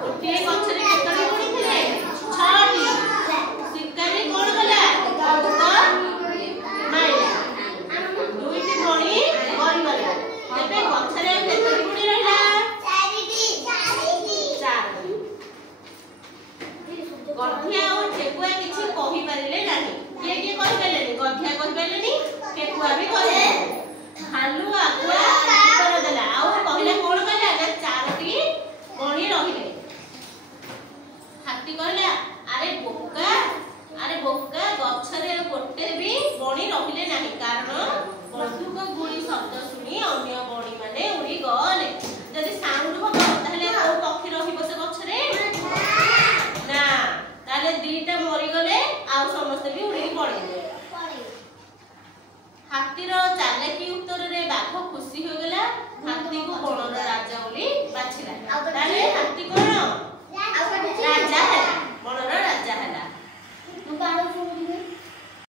गोटे गछरे केतोटी गुणी थिले 6टी शिकारी कोन गला माइला दुईटी गुणी मरि गला तबे गछरे केतोटी गुणी रहला 4टी गठिया और ठेकुआ किछि कहि परिले नाही के कहि परिले गठिया कहि परिले नी ठेकुआ भी कहि हालुआ